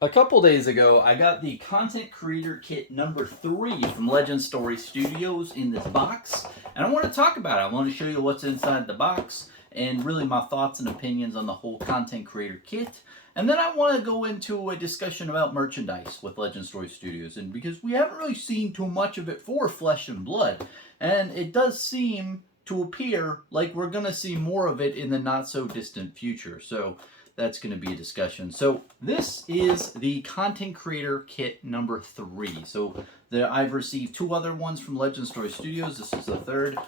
A couple days ago, I got the Content Creator Kit number 3 from Legend Story Studios in this box, and I want to talk about it. I want to show you what's inside the box and really my thoughts and opinions on the whole Content Creator Kit. And then I want to go into a discussion about merchandise with Legend Story Studios, and because we haven't really seen too much of it for Flesh and Blood, and it does seem to appear like we're going to see more of it in the not so distant future. So that's going to be a discussion. So this is the Content Creator Kit number 3. So I've received 2 other ones from Legend Story Studios. This is the 3rd.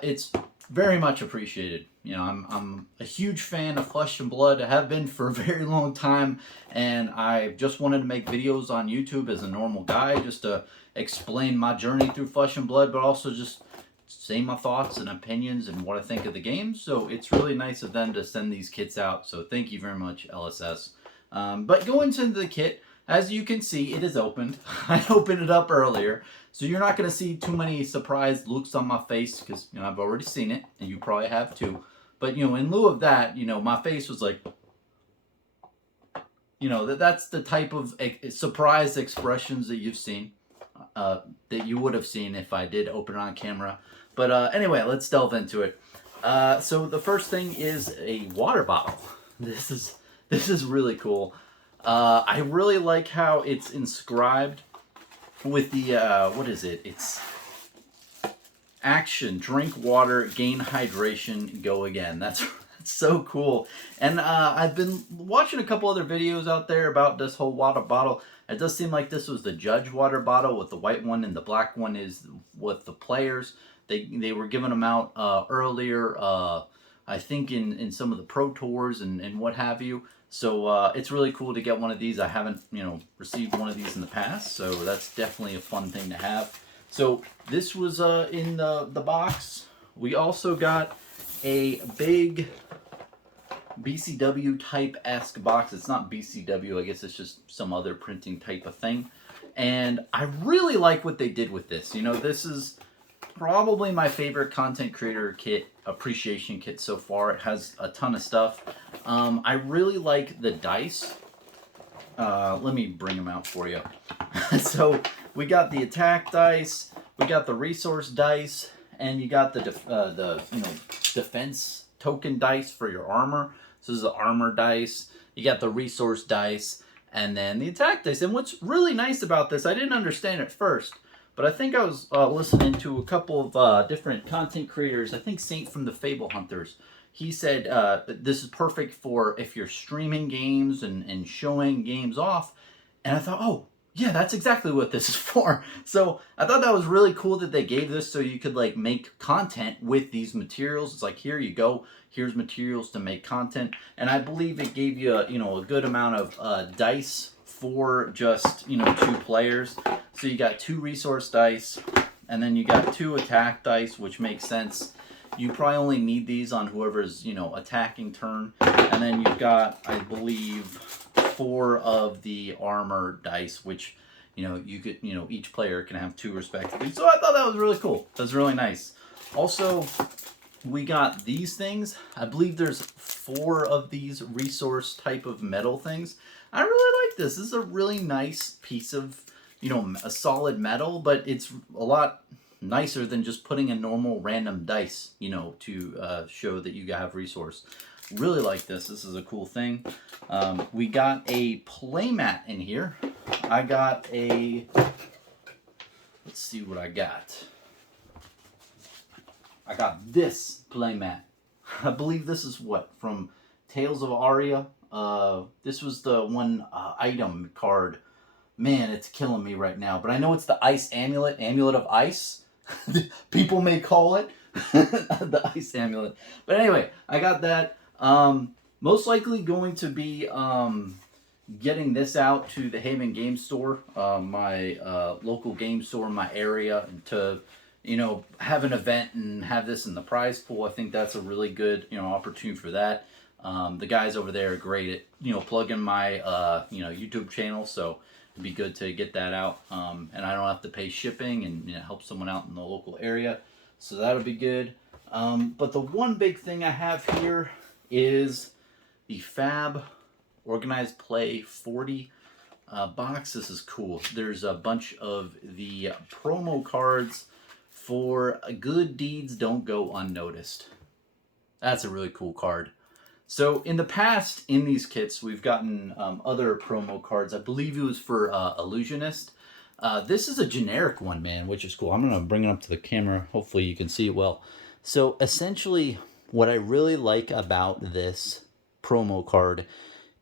It's very much appreciated. You know, I'm a huge fan of Flesh and Blood. I have been for a very long time, and I just wanted to make videos on YouTube as a normal guy, just to explain my journey through Flesh and Blood, but also just say my thoughts and opinions and what I think of the game. So it's really nice of them to send these kits out. So thank you very much, LSS. But going into the kit, as you can see, it is opened. I opened it up earlier, so you're not going to see too many surprised looks on my face because I've already seen it, and you probably have too. But in lieu of that, my face was like, that's the type of surprised expressions that you've seen, that you would have seen if I did open it on camera. But anyway, let's delve into it. So the first thing is a water bottle. This is really cool. I really like how it's inscribed with the what is it? It's action, drink water, gain hydration, go again. That's so cool. And I've been watching a couple other videos out there about this whole water bottle. It does seem like this was the judge water bottle, with the white one, and the black one is with the players. They were giving them out earlier, I think in some of the Pro Tours and what have you. So it's really cool to get one of these. I haven't received one of these in the past, so that's definitely a fun thing to have. So this was in the box. We also got a big BCW type-esque box. It's not BCW, I guess it's just some other printing type of thing. And I really like what they did with this. This is probably my favorite Content Creator Kit appreciation kit so far. It has a ton of stuff. I really like the dice. Let me bring them out for you. So we got the attack dice, we got the resource dice, and you got the defense token dice for your armor. So this is the armor dice. You got the resource dice, and then the attack dice. And what's really nice about this, I didn't understand at first, but I think I was listening to a couple of different content creators. I think Saint from the Fable Hunters. He said this is perfect for if you're streaming games and showing games off. And I thought, oh, yeah, that's exactly what this is for. So I thought that was really cool that they gave this so you could make content with these materials. It's like, here you go. Here's materials to make content. And I believe it gave you a good amount of dice for just 2 players. So you got 2 resource dice, and then you got 2 attack dice, which makes sense. You probably only need these on whoever's attacking turn. And then you've got, I believe, 4 of the armor dice, which you could each player can have 2 respectively. So I thought that was really cool. That was really nice. Also, we got these things. I believe there's 4 of these resource type of metal things. I really like this. This is a really nice piece of a solid metal, but it's a lot nicer than just putting a normal random dice to show that you have resource. Really like this. This is a cool thing. We got a playmat in here. I got a, let's see what I got. I got this playmat. I believe this is what, from Tales of Aria. This was the one item card. Man, it's killing me right now. But I know it's the ice amulet, amulet of ice. People may call it the ice amulet. But anyway, I got that. Most likely going to be getting this out to the Haven Game Store, my local game store in my area, to have an event and have this in the prize pool. I think that's a really good opportunity for that. The guys over there are great at plugging my YouTube channel, so it'd be good to get that out, and I don't have to pay shipping, and help someone out in the local area, so that'll be good. But the one big thing I have here is the FAB Organized Play 40 box. This is cool. There's a bunch of the promo cards for Good Deeds Don't Go Unnoticed. That's a really cool card. So in the past, in these kits, we've gotten other promo cards. I believe it was for Illusionist. This is a generic one, man, which is cool. I'm going to bring it up to the camera. Hopefully you can see it well. So essentially, what I really like about this promo card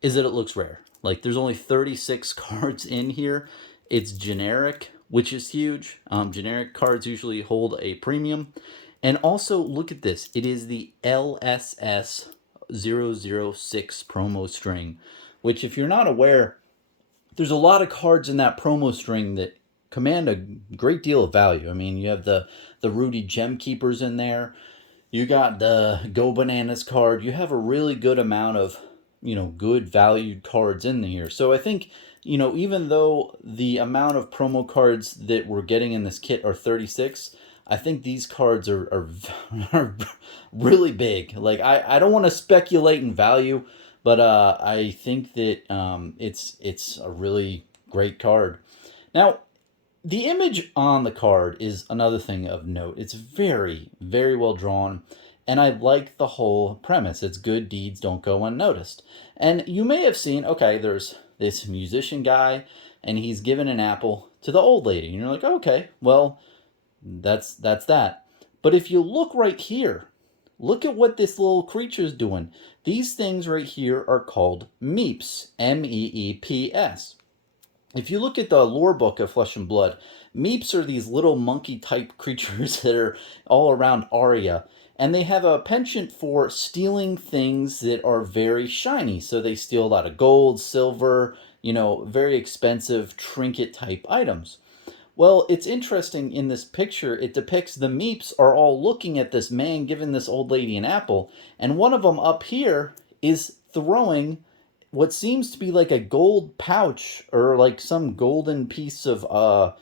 is that it looks rare. Like, there's only 36 cards in here. It's generic, which is huge. Generic cards usually hold a premium. And also, look at this. It is the LSS 006 promo string, which, if you're not aware, there's a lot of cards in that promo string that command a great deal of value. I mean, you have the Rudy Gem Keepers in there. You got the Go Bananas card. You have a really good amount of, good valued cards in here. So I think, even though the amount of promo cards that we're getting in this kit are 36, I think these cards are really big. Like, I don't want to speculate in value, but I think that it's a really great card. Now, the image on the card is another thing of note. It's very, very well drawn, and I like the whole premise. It's good deeds don't go unnoticed. And you may have seen, okay, there's this musician guy, and he's given an apple to the old lady. And you're like, okay, well, that's that. But if you look right here, look at what this little creature's doing. These things right here are called meeps, M-E-E-P-S. If you look at the lore book of Flesh and Blood, meeps are these little monkey-type creatures that are all around Arya, and they have a penchant for stealing things that are very shiny. So they steal a lot of gold, silver, very expensive trinket-type items. Well, it's interesting in this picture, it depicts the meeps are all looking at this man giving this old lady an apple, and one of them up here is throwing what seems to be like a gold pouch or like some golden piece of, a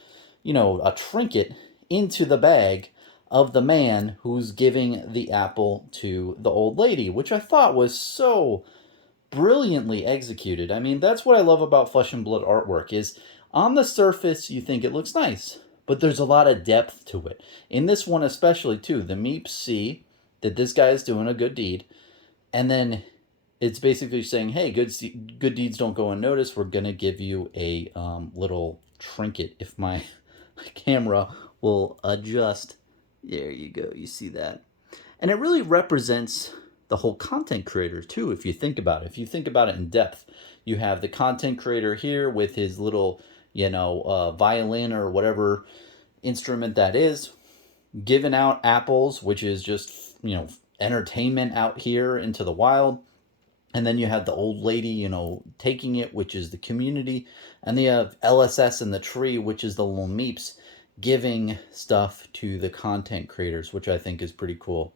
trinket into the bag of the man who's giving the apple to the old lady, which I thought was so brilliantly executed. I mean, that's what I love about Flesh and Blood artwork is on the surface, you think it looks nice, but there's a lot of depth to it. In this one especially, too, the meeps see that this guy is doing a good deed, and then it's basically saying, hey, good deeds don't go unnoticed. We're going to give you a little trinket. If my camera will adjust. There you go. You see that? And it really represents the whole content creator, too, if you think about it. If you think about it in depth, you have the content creator here with his little, violin or whatever instrument that is, giving out apples, which is just, entertainment out here into the wild. And then you have the old lady, taking it, which is the community. And then you have LSS in the tree, which is the little meeps, giving stuff to the content creators, which I think is pretty cool.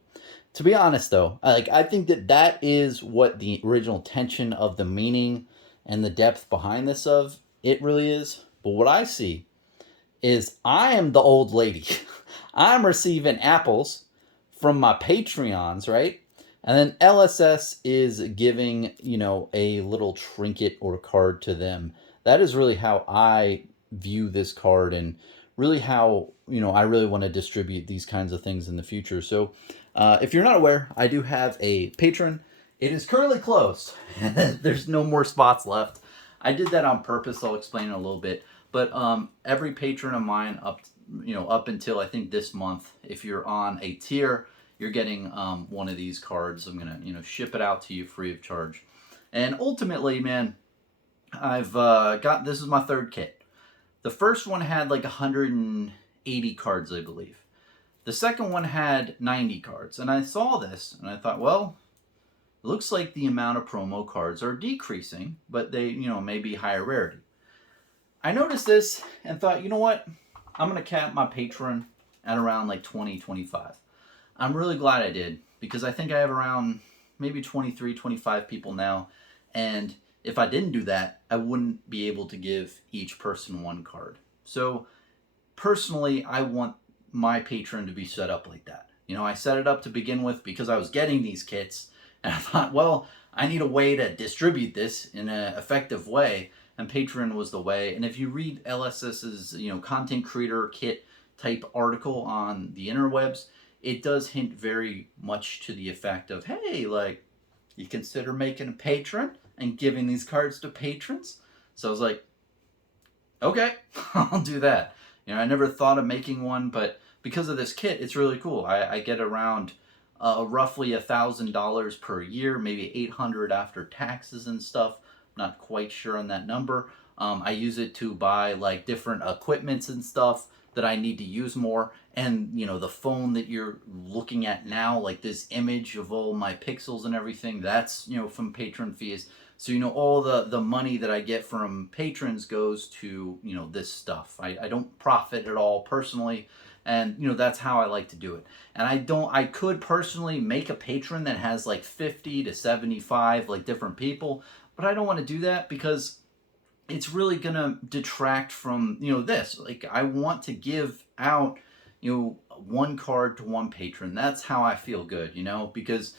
To be honest, though, I think that is what the original tension of the meaning and the depth behind this of it really is. But what I see is I am the old lady. I'm receiving apples from my Patreons, right? And then LSS is giving, a little trinket or card to them. That is really how I view this card and really how, I really want to distribute these kinds of things in the future. So if you're not aware, I do have a Patreon. It is currently closed. There's no more spots left. I did that on purpose. I'll explain in a little bit. But every patron of mine up until I think this month, if you're on a tier, you're getting one of these cards. I'm gonna ship it out to you free of charge. And ultimately, man, I've got, this is my third kit. The first one had like 180 cards, I believe. The second one had 90 cards. And I saw this and I thought, well, it looks like the amount of promo cards are decreasing, but they, may be higher rarity. I noticed this and thought, you know what? I'm going to cap my Patreon at around like 20, 25. I'm really glad I did, because I think I have around maybe 23, 25 people now. And if I didn't do that, I wouldn't be able to give each person one card. So personally, I want my Patreon to be set up like that. I set it up to begin with because I was getting these kits and I thought, well, I need a way to distribute this in an effective way. and Patreon was the way. And if you read LSS's, content creator kit type article on the interwebs, it does hint very much to the effect of, hey, like, you consider making a patron and giving these cards to patrons? So I was like, okay, I'll do that. I never thought of making one, but because of this kit, it's really cool. I get around roughly $1,000 per year, maybe $800 after taxes and stuff. Not quite sure on that number. I use it to buy like different equipments and stuff that I need to use more. And the phone that you're looking at now, like this image of all my pixels and everything, that's from patron fees. So all the money that I get from patrons goes to this stuff. I don't profit at all personally, and that's how I like to do it. And I could personally make a patron that has like 50 to 75 like different people, but I don't want to do that because it's really gonna detract from this. Like, I want to give out one card to one patron. That's how I feel good, because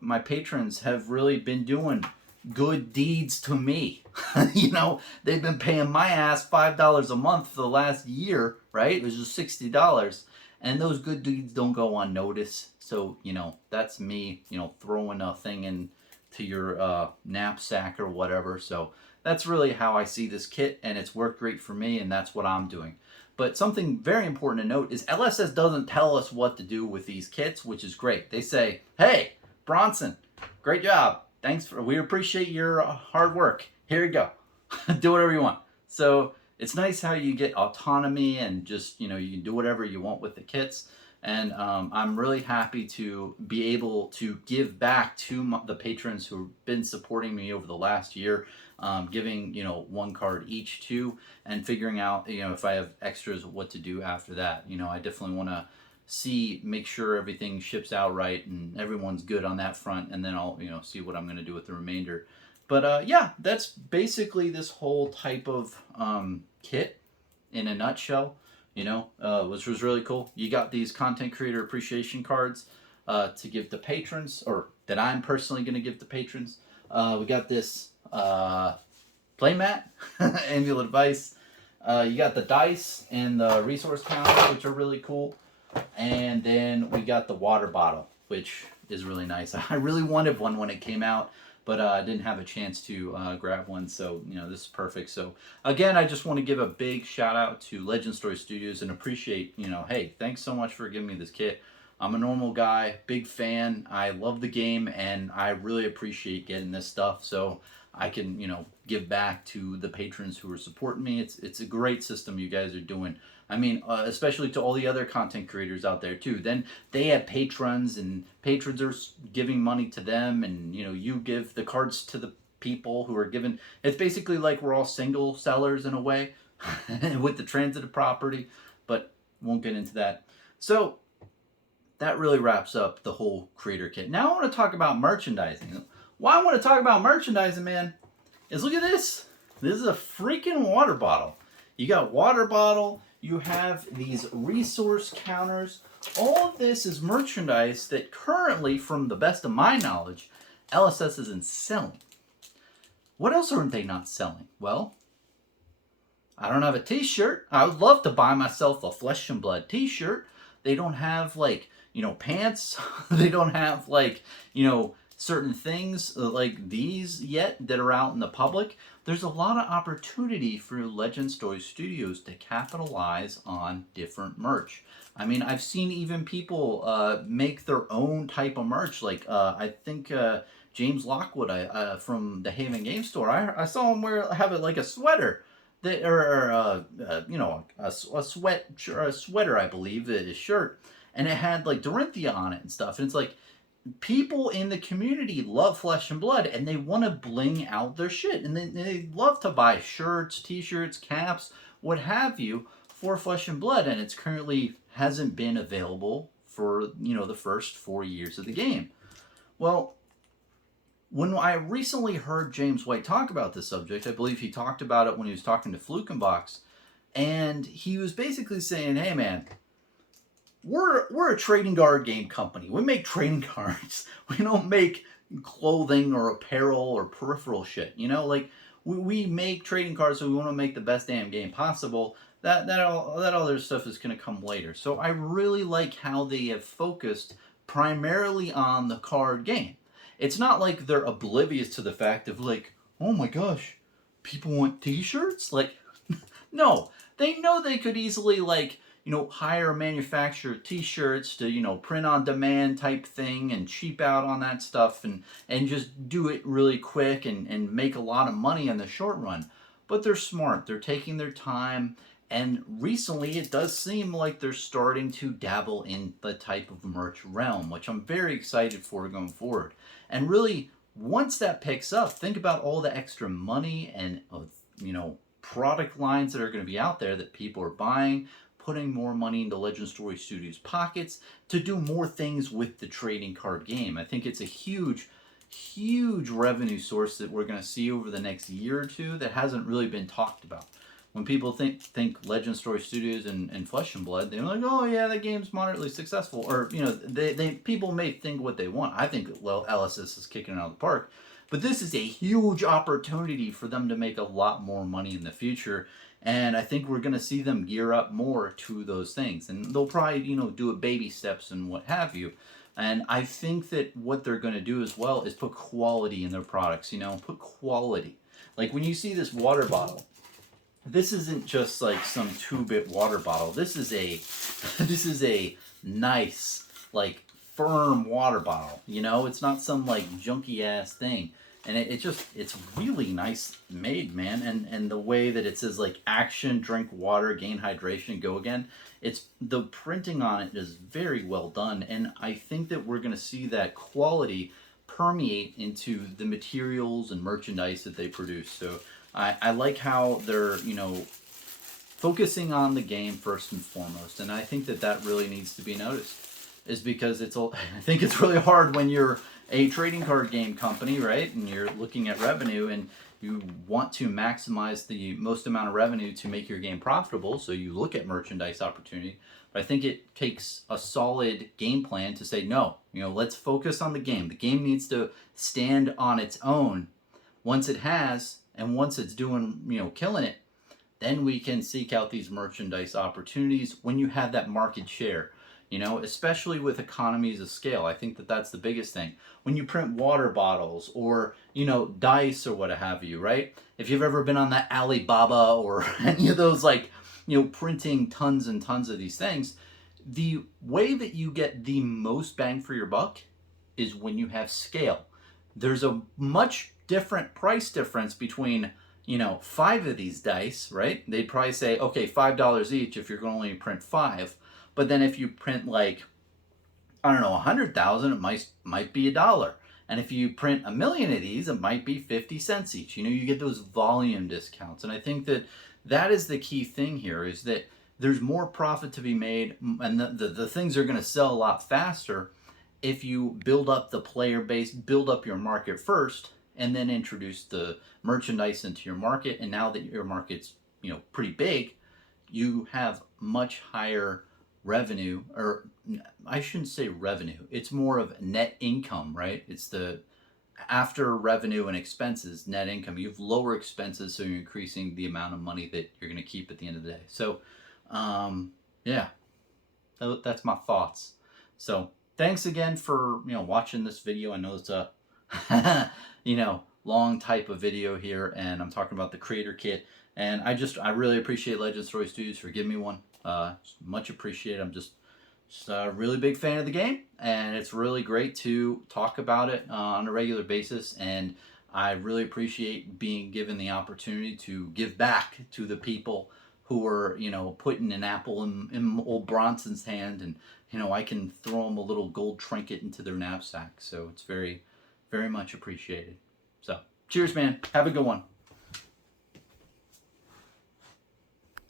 my patrons have really been doing good deeds to me. They've been paying my ass $5 a month for the last year, right? It was just $60, and those good deeds don't go unnoticed. So that's me throwing a thing into your knapsack or whatever. So that's really how I see this kit, and it's worked great for me, and that's what I'm doing. But something very important to note is LSS doesn't tell us what to do with these kits, which is great. They say, hey, Bronson, great job. We appreciate your hard work. Here you go. Do whatever you want. So it's nice how you get autonomy and just, you can do whatever you want with the kits. And I'm really happy to be able to give back to the patrons who've been supporting me over the last year, giving, one card each to, and figuring out, if I have extras, what to do after that. I definitely want to make sure everything ships out right and everyone's good on that front, and then I'll see what I'm going to do with the remainder. But yeah, that's basically this whole type of kit in a nutshell, which was really cool. You got these content creator appreciation cards to give to patrons, or that I'm personally going to give to patrons. We got this playmat, Anvil Advice. You got the dice and the resource counter, which are really cool. And then we got the water bottle, which is really nice. I really wanted one when it came out, but I didn't have a chance to grab one. So, this is perfect. So, again, I just want to give a big shout out to Legend Story Studios and appreciate, hey, thanks so much for giving me this kit. I'm a normal guy, big fan. I love the game, and I really appreciate getting this stuff so I can, give back to the patrons who are supporting me. It's a great system you guys are doing. I mean, especially to all the other content creators out there too. Then they have patrons, and patrons are giving money to them, and you give the cards to the people who are given. It's basically like we're all single sellers in a way with the transitive property, but won't get into that. So that really wraps up the whole creator kit. Now I want to talk about merchandising. Why I want to talk about merchandising, man, is look at this. This is a freaking water bottle. You got water bottle. You have these resource counters. All of this is merchandise that currently, from the best of my knowledge, LSS isn't selling. What else aren't they not selling? Well, I don't have a t-shirt. I would love to buy myself a Flesh and Blood t-shirt. They don't have, like, pants. They don't have, like, certain things like these yet that are out in the public. There's a lot of opportunity for Legend Story Studios to capitalize on different merch. I mean, I've seen even people make their own type of merch. Like, I think James Lockwood from the Haven Game Store, I saw him have it like a sweater. A sweater, I believe, a shirt. And it had, like, Dorinthia on it and stuff. And it's like, people in the community love Flesh and Blood, and they want to bling out their shit, and they love to buy shirts, t-shirts, caps, what have you, for Flesh and Blood, and it's currently hasn't been available for the first 4 years of the game. Well, when I recently heard James White talk about this subject, I believe he talked about it when he was talking to Flukenbox, and he was basically saying, hey man, we're a trading card game company. We make trading cards. We don't make clothing or apparel or peripheral shit. Like, we make trading cards, so we want to make the best damn game possible. That other stuff is going to come later. So I really like how they have focused primarily on the card game. It's not like they're oblivious to the fact of like, oh my gosh, people want t-shirts? Like, no, they know they could easily like, hire a manufacturer of t-shirts to, print on demand type thing and cheap out on that stuff and just do it really quick and make a lot of money in the short run. But they're smart. They're taking their time. And recently, it does seem like they're starting to dabble in the type of merch realm, which I'm very excited for going forward. And really, once that picks up, think about all the extra money and, product lines that are going to be out there that people are buying, putting more money into Legend Story Studios' pockets to do more things with the trading card game. I think it's a huge revenue source that we're going to see over the next year or two that hasn't really been talked about. When people think Legend Story Studios and Flesh and Blood, they're like, oh yeah, that game's moderately successful. Or, people may think what they want. I think, well, LSS is kicking it out of the park. But this is a huge opportunity for them to make a lot more money in the future. And I think we're going to see them gear up more to those things. And they'll probably, do it baby steps and what have you. And I think that what they're going to do as well is put quality in their products, put quality. Like when you see this water bottle, this isn't just like some 2-bit water bottle. This is a nice, like, firm water bottle. It's not some like junky ass thing. And it's really nice made, man. And the way that it says like action, drink water, gain hydration, go again. The printing on it is very well done. And I think that we're gonna see that quality permeate into the materials and merchandise that they produce. So I like how they're, focusing on the game first and foremost. And I think that really needs to be noticed, is because I think it's really hard when you're a trading card game company, right? And you're looking at revenue and you want to maximize the most amount of revenue to make your game profitable. So you look at merchandise opportunity. But I think it takes a solid game plan to say, no, let's focus on the game. The game needs to stand on its own. Once it has, and once it's doing, killing it, then we can seek out these merchandise opportunities when you have that market share. Especially with economies of scale. I think that's the biggest thing. When you print water bottles or, dice or what have you, right? If you've ever been on that Alibaba or any of those, like, printing tons and tons of these things, the way that you get the most bang for your buck is when you have scale. There's a much different price difference between, 5 of these dice, right? They'd probably say, okay, $5 each if you're going to only print 5. But then if you print like, I don't know, 100,000, it might be $1. And if you print 1 million of these, it might be 50 cents each. You get those volume discounts. And I think that is the key thing here, is that there's more profit to be made, and the things are going to sell a lot faster if you build up the player base, build up your market first, and then introduce the merchandise into your market. And now that your market's, pretty big, you have much higher revenue, or I shouldn't say revenue, it's more of net income, right? It's the after revenue and expenses, net income. You have lower expenses, so you're increasing the amount of money that you're going to keep at the end of the day. So yeah, that's my thoughts. So thanks again for watching this video. I know it's a long type of video here, and I'm talking about the creator kit, and I really appreciate Legend Story Studios for giving me one. Much appreciated. I'm just a really big fan of the game, and it's really great to talk about it on a regular basis, and I really appreciate being given the opportunity to give back to the people who are putting an apple in old Bronson's hand, and I can throw them a little gold trinket into their knapsack. So it's very, very much appreciated. So cheers, man. Have a good one.